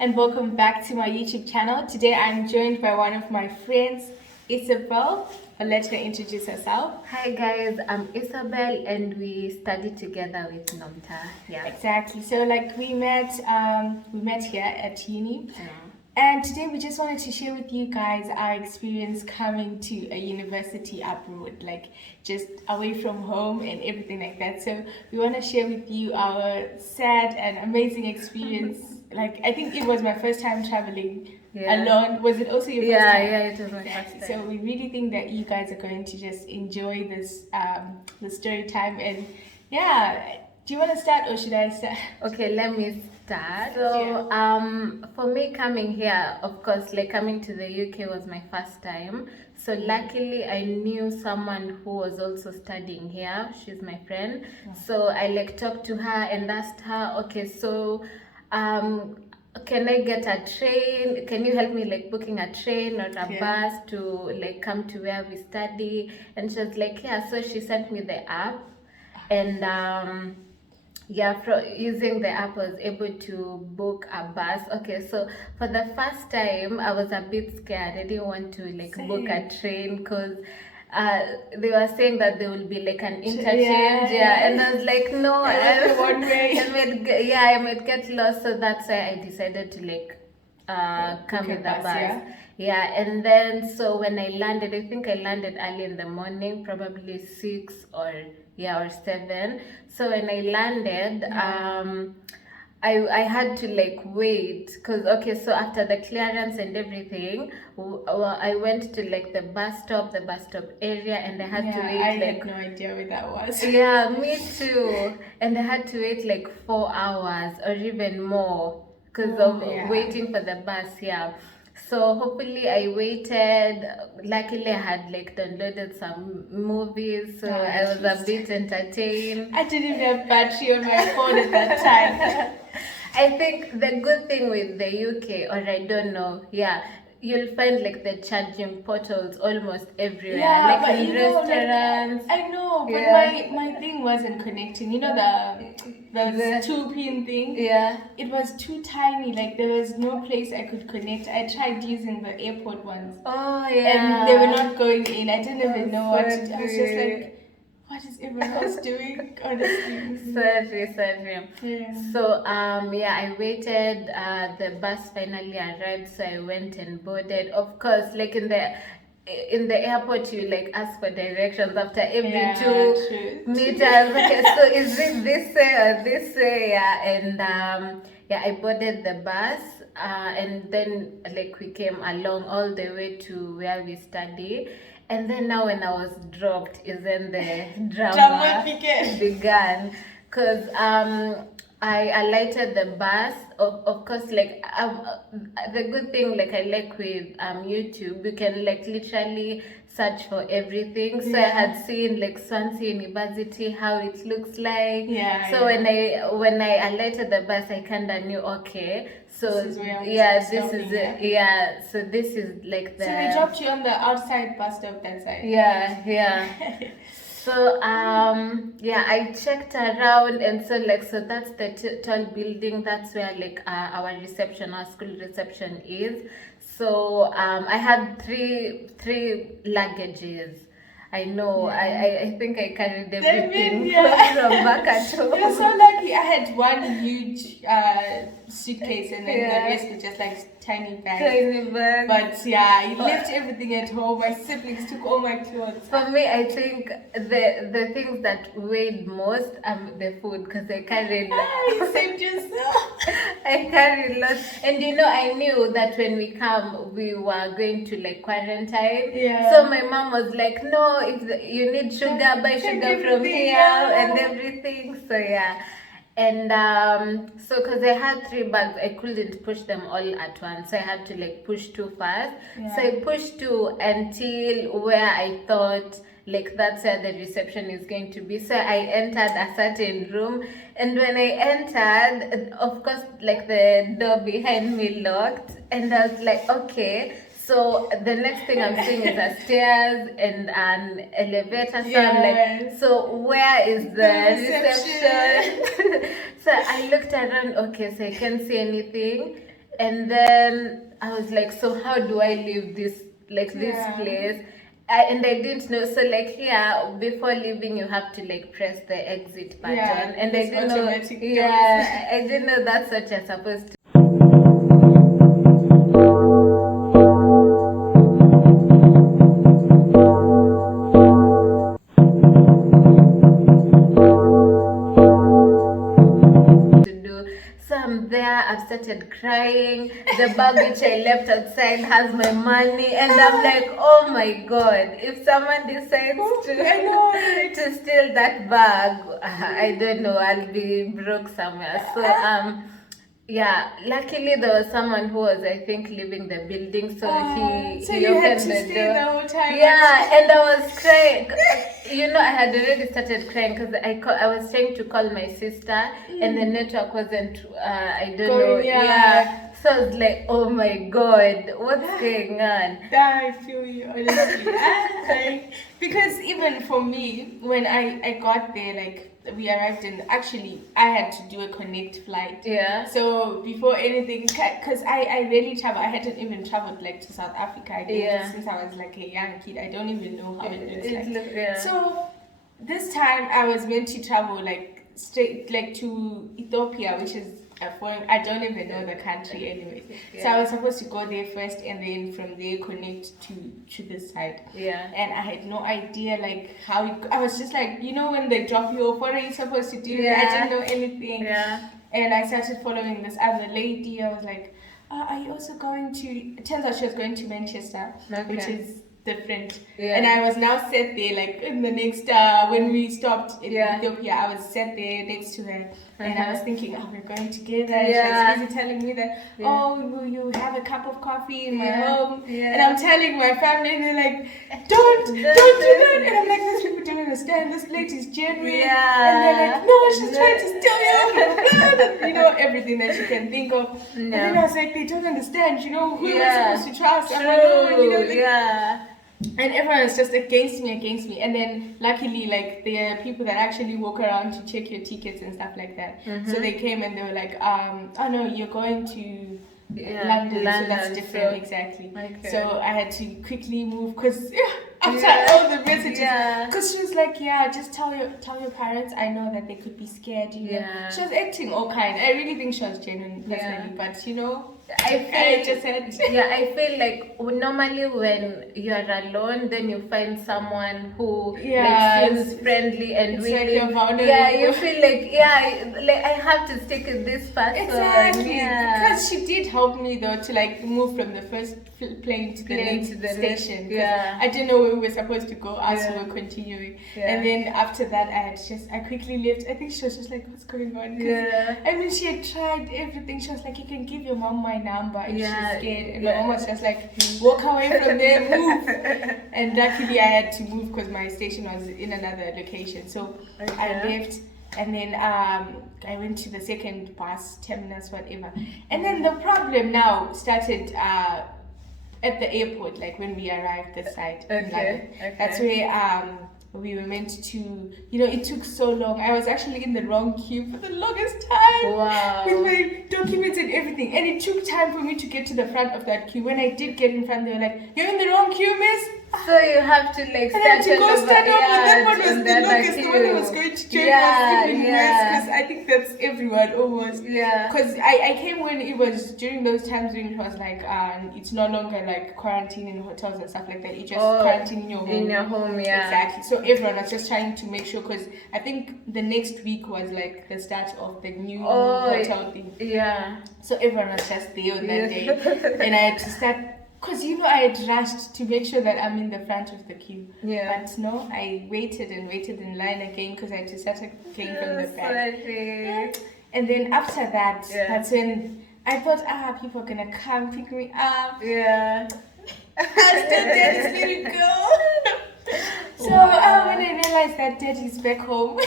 and welcome back to my YouTube channel. Today I'm joined by one of my friends, Isabel. I'll let her introduce herself. Hi guys, I'm Isabel and we study together with Nomta. Yeah. Exactly. So we met here at uni. Yeah. And today we just wanted to share with you guys our experience coming to a university abroad, just away from home and everything like that. So we want to share with you our sad and amazing experience. I think it was my first time traveling alone. Was it also your first time? Yeah, it was my first time. So we really think that you guys are going to just enjoy this the story time. And yeah, do you want to start or should I start? Okay, let me start. So for me coming here, of course, coming to the UK was my first time. So luckily I knew someone who was also studying here. She's my friend. So I talked to her and asked her, okay, so can I get a train? Can you help me booking a train or a bus to come to where we study? And she was like, yeah. So she sent me the app and using the app I was able to book a bus. Okay, so for the first time I was a bit scared. I didn't want to book a train because they were saying that there will be an interchange, and I was like, no, one way. I might get lost. So that's why I decided to come with the bus. And then so when I landed, I think I landed early in the morning, probably 6 or 7. So when I landed, I had to wait because so after the clearance and everything, I went to the bus stop area, and I had to wait. I had no idea where that was. Yeah, me too. And I had to wait 4 hours or even more because of waiting for the bus. Yeah. So hopefully I waited. Luckily I had downloaded some movies, so I was a bit entertained. I didn't even have battery on my phone at that time. I think the good thing with the UK, or I don't know, you'll find the charging portals almost everywhere, but in restaurants. I know, but my thing wasn't connecting. You know the 2-pin thing? Yeah. It was too tiny. There was no place I could connect. I tried using the airport ones. Oh yeah. And they were not going in. I didn't even know what to do. I was just like, what is everyone else doing? Honestly. Sorry. Yeah. So I waited. The bus finally arrived, so I went and boarded. Of course, in the airport, you ask for directions after every 2 meters. Okay, so is it this way or this way? Yeah, and I boarded the bus. And then we came along all the way to where we study. And then now when I was dropped is when the drama began. Because I alighted the bus. Of course, the good thing I with YouTube, you can literally search for everything. So I had seen Swansea University, how it looks like. So when I alighted the bus, I kinda knew, okay, so this is where this is it. Yeah, so this is the. So they dropped you on the outside bus stop that side. Yeah. So I checked around, and so that's the tall building. That's where our reception, our school reception is. So I had three luggages. I know. I think I carried everything from back at home. You're so lucky. I had one huge suitcase, and then the rest were just tiny bags. But I left everything at home. My siblings took all my clothes. For me, I think the things that weighed most are the food, because I carried. You saved yourself. I carried lots, and I knew that when we come, we were going to quarantine. Yeah. So my mom was like, no, if you need sugar, buy sugar from here and everything. So and so because I had 3 bags, I couldn't push them all at once, so I had to push 2 first. So I pushed 2 until where I thought that's where the reception is going to be. So I entered a certain room, and when I entered, of course the door behind me locked, and I was like, okay. So the next thing I'm seeing is a stairs and an elevator. So I'm like, so where is the reception? So I looked around, okay, so I can't see anything. and then I was like, so how do I leave this this place? And I didn't know. So like here, before leaving, you have to like press the exit button. Yeah, and I didn't know. I didn't know that's what you're supposed to. So I'm there, I've started crying. The bag which I left outside has my money, and I'm like, oh my god, if someone decides to steal that bag, I don't know, I'll be broke somewhere. So yeah, luckily there was someone who was, I think, leaving the building, so he opened the door. The whole time. Yeah, and I was crying. I had already started crying because I was trying to call my sister, and the network wasn't. I don't know. Yeah. So I was like, oh my god, what's going on? I feel you, honestly. Because even for me, when I got there, like, we arrived in, actually I had to do a connect flight. Yeah. So before anything, because I rarely travel. I hadn't even traveled like to South Africa again since I was like a young kid. I don't even know how it looks like. So this time I was meant to travel like straight like to Ethiopia, which is a foreign. I don't even know the country anyway. So I was supposed to go there first, and then from there connect to this side. Yeah. And I had no idea like how I was just like, when they drop you off, what are you supposed to do? I didn't know anything. Yeah. And I started following this other lady. I was like, are you also going to? It turns out she was going to Manchester, which is different. And I was now set there like in the next when we stopped in Ethiopia, I was set there next to her, and I was thinking, we're going together. She was busy telling me that, will you have a cup of coffee in my home? And I'm telling my family, and they're like, don't do that. And I'm like, these people don't understand, this lady's genuine. And they're like, no, she's trying to steal you. Everything that you can think of. And then I was like, they don't understand, who am I supposed to trust? And everyone is just against me. And then luckily, like, there are people that actually walk around to check your tickets and stuff like that. So they came and they were like, oh no, you're going to London, so that's different, exactly. Okay. So I had to quickly move because after all the messages, because she was like, just tell your parents. I know that they could be scared. She was acting all kind. I really think she was genuine personally, but I feel like normally when you are alone, then you find someone who seems friendly and willing. Like you're vulnerable. You feel like I have to stick with this person. Exactly. Because she did help me though to like move from the first plane to the next station. I didn't know where we were supposed to go as we were continuing. And then after that, I quickly left. I think she was just like, what's going on? I mean, she had tried everything. She was like, you can give your mom my number if she's scared. And my mom was just like, walk away from there, move. And luckily I had to move because my station was in another location. So I left. And then I went to the second bus terminus, whatever. And then the problem now started at the airport, like when we arrived this side in London. That's where we were meant to, it took so long. I was actually in the wrong queue for the longest time with my documents and everything. And it took time for me to get to the front of that queue. When I did get in front, they were like, you're in the wrong queue, miss. So you have to like stand over. That one was the longest one I was going to join us even worse, because I think that's everyone almost. Because I came when it was during those times when it was like it's no longer like quarantine in hotels and stuff like that. You just quarantine in your home. In your home, Exactly. So everyone was just trying to make sure, because I think the next week was like the start of the new hotel thing. So everyone was just there on that day, and I had to start. Because I had rushed to make sure that I'm in the front of the queue. But no, I waited in line again because I had to start again from the back. And then after that, that's when I thought, people are gonna come pick me up. I still didn't let it go. So when I realized that Dad is back home,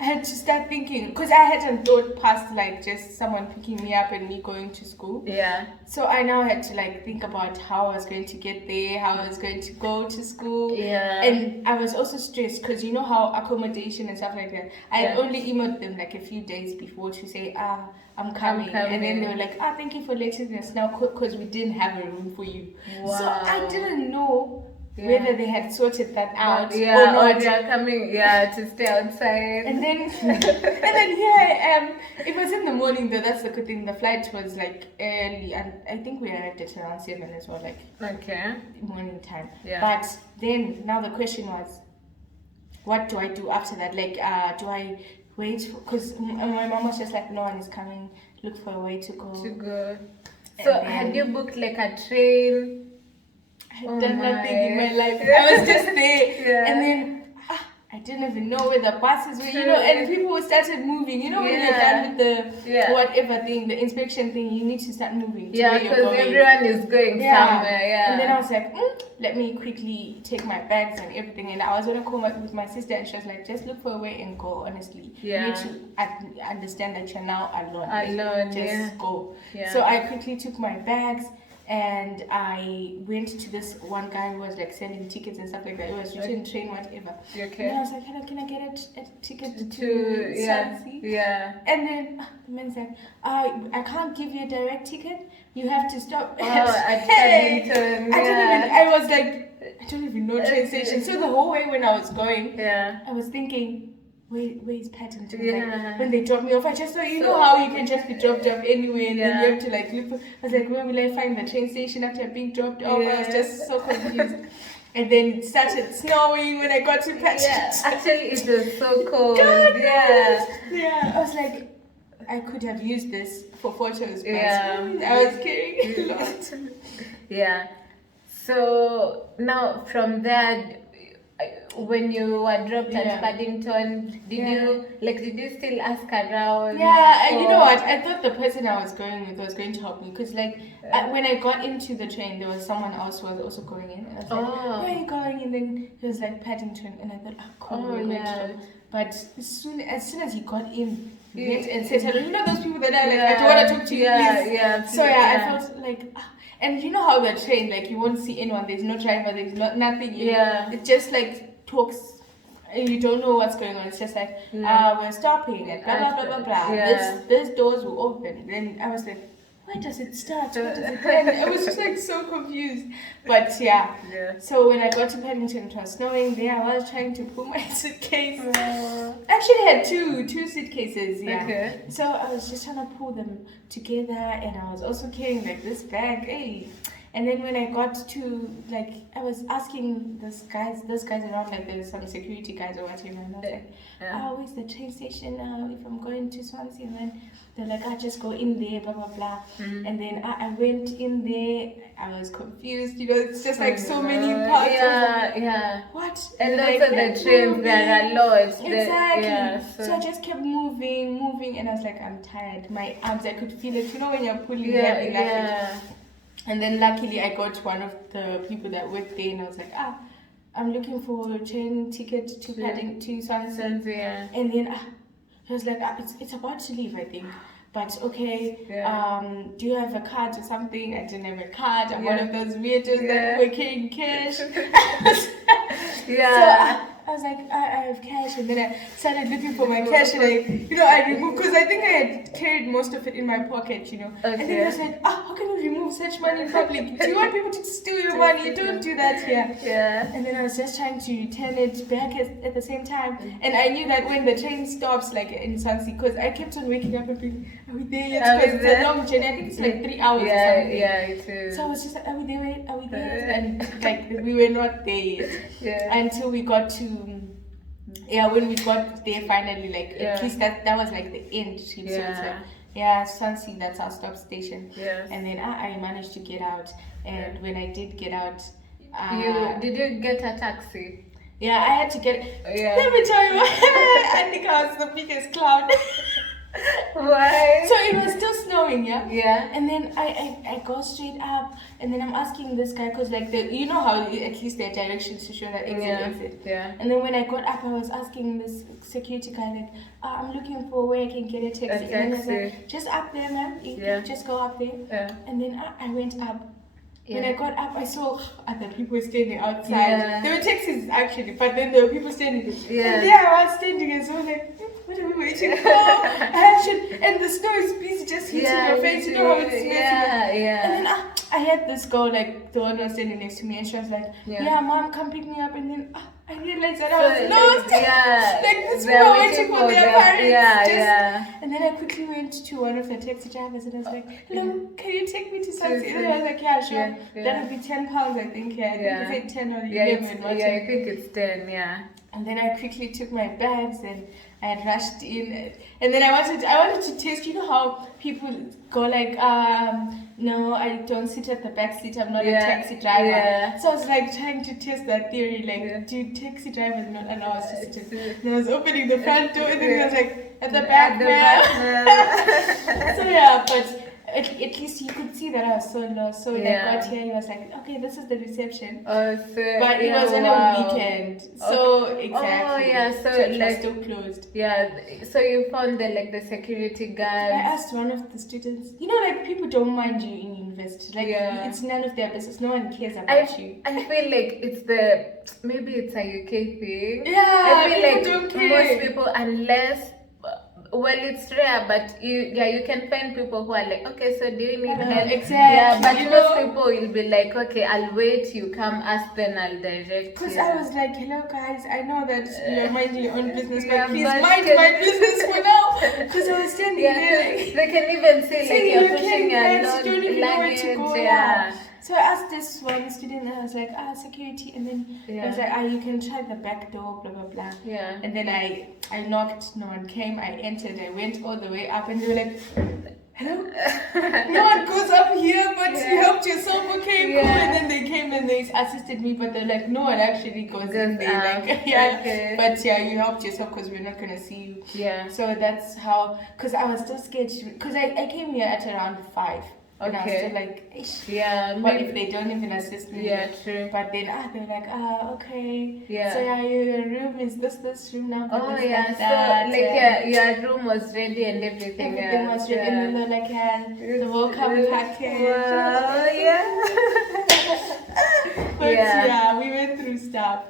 I had to start thinking, because I hadn't thought past like just someone picking me up and me going to school. Yeah. So I now had to like think about how I was going to get there, how I was going to go to school. Yeah. And I was also stressed because you know how accommodation and stuff like that. I had Yeah. only emailed them like a few days before to say, I'm coming. And then they were like, thank you for letting us know because we didn't have a room for you. Wow. So I didn't know whether they had sorted that out or or not. they are coming to stay outside. And then here I am. It was in the morning though, that's the good thing. The flight was like early and I think we arrived at around 7 as well, like morning time. Yeah. But then now the question was, what do I do after that? Like do I wait? Because my mom was just like, no one is coming, look for a way to go. So then, had you booked like a train? I had done nothing in my life. I was just there. And then I didn't even know where the buses were, you know, and people started moving. You know, when you're done with the whatever thing, the inspection thing, you need to start moving. Yeah, because everyone is going somewhere. Yeah. And then I was like, let me quickly take my bags and everything. And I was going to call with my sister and she was like, just look for a way and go, honestly. Yeah. You need to understand that you're now alone. Just go. Yeah. So I quickly took my bags. And I went to this one guy who was like selling tickets and stuff like that. It was return train, whatever. Okay. And I was like, hello, can I get a ticket to Swansea? Yeah. And then the man's like, I can't give you a direct ticket. You have to stop at Paddington. I was like, I don't even know train station. So the whole way when I was going, I was thinking, where is Paddington? Like, when they dropped me off, I just thought, you know how you can just be dropped off anywhere and then you have to like look for, I was like, where will I find the train station after being dropped off? I was just so confused. And then it started snowing when I got to Paddington. Yeah, actually it was so cold. God, yeah. I was like, I could have used this for photos, but I was carrying a lot. Yeah. So now from there, when you were dropped at Paddington, did you still ask around? Yeah, and you know what? I thought the person I was going with was going to help me because when I got into the train, there was someone else who was also going in. And I was like, where are you going? And then he was like, Paddington. And I thought, cool, But as soon as he got in, he went and said hello. You know those people that are like, I don't want to talk to you, please. So I felt like, and you know how they're trained, like you won't see anyone, there's no driver, there's nothing. It's just like talks and you don't know what's going on. It's just like we're stopping and blah blah blah blah blah. This doors will open. Then I was like, where does it start? Where does it end? I was just like so confused. But so when I got to Paddington, it was snowing there. I was trying to pull my suitcase. Actually I had two suitcases. So I was just trying to pull them together and I was also carrying like this bag. And then when I got to, like, I was asking those guys around, like, there were some security guys or whatever, and I was like, where's the train station if I'm going to Swansea? And then they're like, just go in there, blah, blah, blah. And then I went in there, I was confused, you know, it's just like so many parts. What? And also the trains, there are a lot. Exactly. So I just kept moving, and I was like, I'm tired. My arms, I could feel it, you know, when you're pulling heavy luggage. And then luckily I got one of the people that worked there and I was like, I'm looking for a train ticket to Paddington, to Swansea. And then he was like, it's about to leave, I think. But okay, do you have a card or something? I didn't have a card. I'm one of those weirdos that were carrying cash. So I was like, I have cash, and then I started looking for my cash, and I removed, because I think I had carried most of it in my pocket, you know. And then I was like, how can you remove such money in public? Do you want people to steal your money? You don't do that here. And then I was just trying to return it back at the same time, and I knew that when the train stops, like in Swansea, because I kept on waking up and being, are we there yet? Because it's a long journey. I think it's like 3 hours or something. It is. So I was just like, are we there yet? Are we there yet? And like we were not there yet until we got to. When we got there finally, like at least that was like the end. Swansea, that's our stop station. And then I managed to get out, and when I did get out, did you get a taxi? I had to get. Let me tell you, I think I was the biggest clown. Why? So it was still snowing, yeah? Yeah. And then I go straight up, and then I'm asking this guy, because like, you know how at least there are directions to show that exit. Yeah. And then when I got up, I was asking this security guy, like, I'm looking for where I can get a taxi. And then he was like, just up there, ma'am. Just go up there. Yeah. And then I went up. Yeah. When I got up, I saw other people standing outside. Yeah. There were taxis actually, but then there were people standing. Yeah. And there I was standing, and so like, what are we waiting for? And the snow is busy just hitting your face. You know how it's messy. Yeah. And then I had this girl, like the one who was standing next to me, and she was like, yeah, mom, come pick me up. And then I realized that I was lost. Yeah. Like this people waiting for their parents. Yeah. And then I quickly went to one of the taxi drivers and I was like, hello, can you take me to something? And I was like, yeah, sure. That would be £10, I think. Yeah, I think it's 10 or 11. Yeah, I think it's 10, yeah. And then I quickly took my bags and I had rushed in, and then I wanted to taste. You know how people go like, no, I don't sit at the back seat. I'm not a taxi driver. Yeah. So I was like trying to test that theory, like, do taxi drivers not allow us to sit? And I was opening the front door, and then I was like, at the back, man. So yeah, but. At least you could see that I was so lost. So when I got here, he was like, okay, this is the reception. Oh, so, but it was on a weekend. So exactly. Oh, yeah. So it like, was still closed. Yeah. So you found the security guard. I asked one of the students, you know, like people don't mind you in university. Like it's none of their business. No one cares about you. I feel like maybe it's a UK thing. Yeah. I feel like don't care. most people, unless, well, it's rare, but you can find people who are like, okay, so do you need help? Exactly. Yeah, but most people will be like, okay, I'll wait, you come ask, then I'll direct you. Because I was like, hello guys, I know that you're minding your own business, but please mind my business for now. Because I was standing there. Like, they can even say like you're pushing your luggage. Yeah. So I asked this one student, and I was like, security, and then I was like, you can try the back door, blah blah blah. Yeah. And then I knocked, no one came. I entered, I went all the way up, and they were like, hello? No one goes up here, but you helped yourself, okay, cool. And then they came and they assisted me, but they're like, no one actually goes in there. Like, but you helped yourself because we're not gonna see you. Yeah. So that's how, because I was still scared, because I came here at around 5. And I was still like, ish. What if they don't even assist me? Yeah, true. But then they were like, okay. Yeah. So your room is this room now. Oh yeah. So like your room was ready and everything. Everything was ready, and then like the welcome package. Wow, But we went through stuff.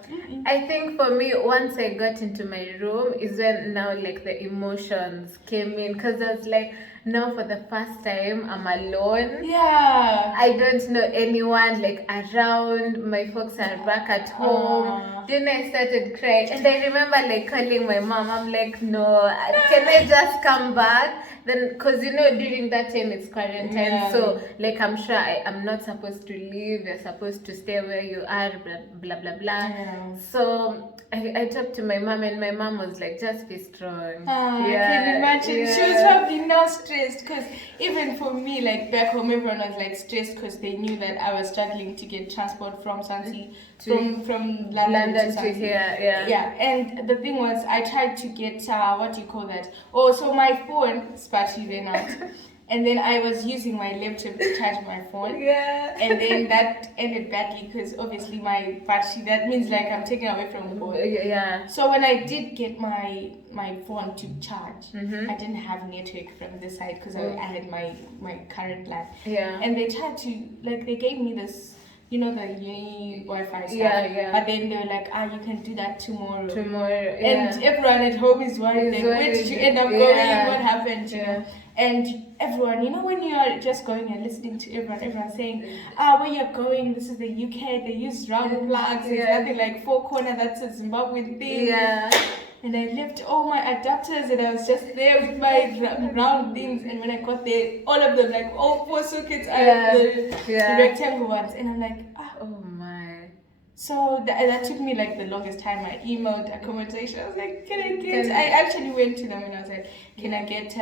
I think for me, once I got into my room is when now like the emotions came in, because I was like, now for the first time I'm alone. Yeah. I don't know anyone like around. My folks are back at home. Then I started crying, and I remember like calling my mom. I'm like, no, can I just come back? Then, because during that time it's quarantine, so like I'm sure I'm not supposed to leave. You're supposed to stay where you are, blah blah blah. So I talked to my mom, and my mom was like, just be strong. I can imagine. She was probably not stressed, because even for me, like back home, everyone was like stressed because they knew that I was struggling to get transport from Swansea, from London to here. Yeah. And the thing was, I tried to get what do you call that? So my phone's battery ran out. And then I was using my laptop to charge my phone. Yeah. And then that ended badly, because obviously my battery, that means like I'm taken away from the phone. Yeah. So when I did get my phone to charge, I didn't have network from this side, because I had my current line. Yeah. And they tried to, like, they gave me this, the uni Wi-Fi stuff. Yeah. But then they were like, you can do that tomorrow. And everyone at home is worried. Where did you end up going? What happened? You know? And everyone, when you are just going and listening to everyone saying, where you're going, this is the UK, they use round plugs, there's nothing like 4-corner, that's a Zimbabwean thing. Yeah. And I left all my adapters, and I was just there with my round things, and when I got there, all of them, like all 4 sockets are the rectangle ones, and I'm like, oh my. So that took me like the longest time. I emailed accommodation. I was like, I actually went to them and I was like, can I get,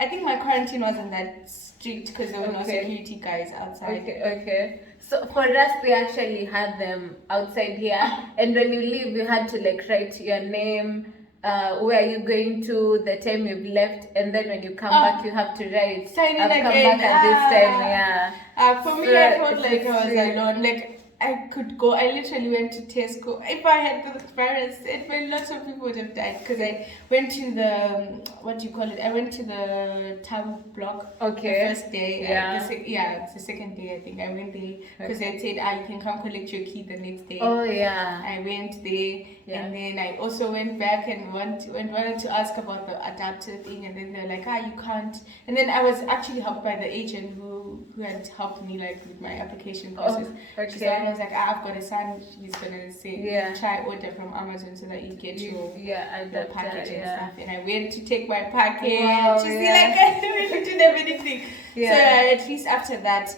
I think my quarantine wasn't that strict because there were no security guys outside. Okay. So for us, we actually had them outside here. And when you leave, you had to like write your name where you going to, the time you've left, and then when you come back you have to write sign in I've again. come back at this time. Yeah. For me, So I felt like I was it's alone. Like I could go. I literally went to Tesco. If I had the virus, lots of people would have died because I went to the what do you call it? I went to the town block. Okay. The first day. It's the second day. I think I went there because I said, you can come collect your key the next day. Oh yeah. I went there, and then I also went back and wanted to ask about the adapter thing, and then they're like, you can't. And then I was actually helped by the agent who had helped me like with my application process. Okay. I was like, I've got a son. He's gonna say, try order from Amazon so that you get your package and stuff. And I went to take my package. I really didn't have anything. Yeah. So at least after that,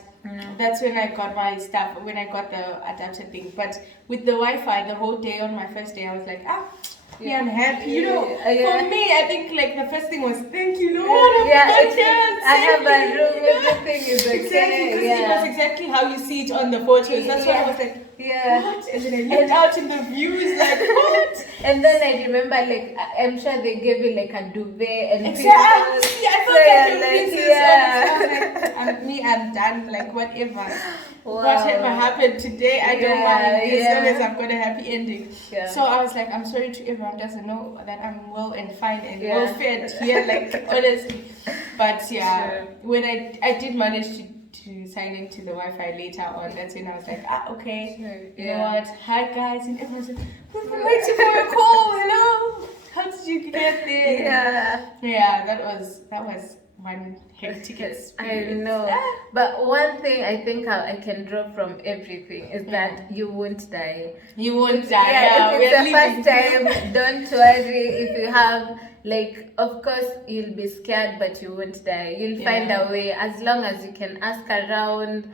that's when I got my stuff. When I got the adapter thing. But with the Wi-Fi, the whole day on my first day, I was like, I'm happy. For me, I think like the first thing was thank you, Lord. I have a room. Everything is okay. Exactly, because it was exactly how you see it on the photos. That's why I was like, what? And then I looked out in the views like, what? And then I remember, like, I'm sure they gave you like a duvet and exactly. I felt like a princess. I'm done. Like whatever. Wow. Whatever happened today, I don't mind. As long as I've got a happy ending. Yeah. So I was like, I'm sorry to everyone who doesn't know that I'm well and fine and well fed here, like honestly. But when I did manage to sign into the Wi-Fi later on, that's when I was like, okay, you know what? Hi guys, and everyone's like, we've been waiting for your call. Hello, how did you get there? Yeah, that was one hectic experience. I know. But one thing I think I can draw from everything is that you won't die. You won't die. If it's the first time, don't worry. If you have, like, of course you'll be scared, but you won't die. You'll find a way. As long as you can ask around,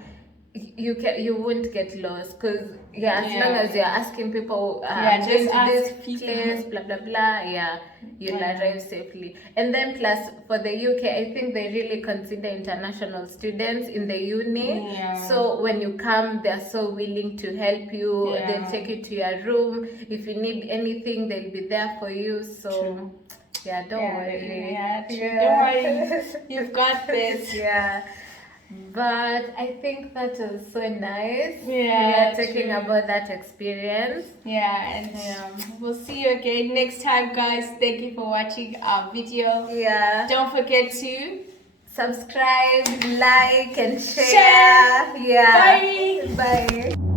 you won't get lost. Because as long as you're asking people, just going to ask this people. place, blah blah blah. You'll arrive safely. And then plus for the UK, I think they really consider international students in the uni. So when you come, they're so willing to help you. They'll take you to your room. If you need anything, they'll be there for you. So don't worry. Don't worry. You've got this. But I think that was so nice. We are talking about that experience. And we'll see you again next time, guys. Thank you for watching our video. Don't forget to subscribe, like, and share. Bye. Bye.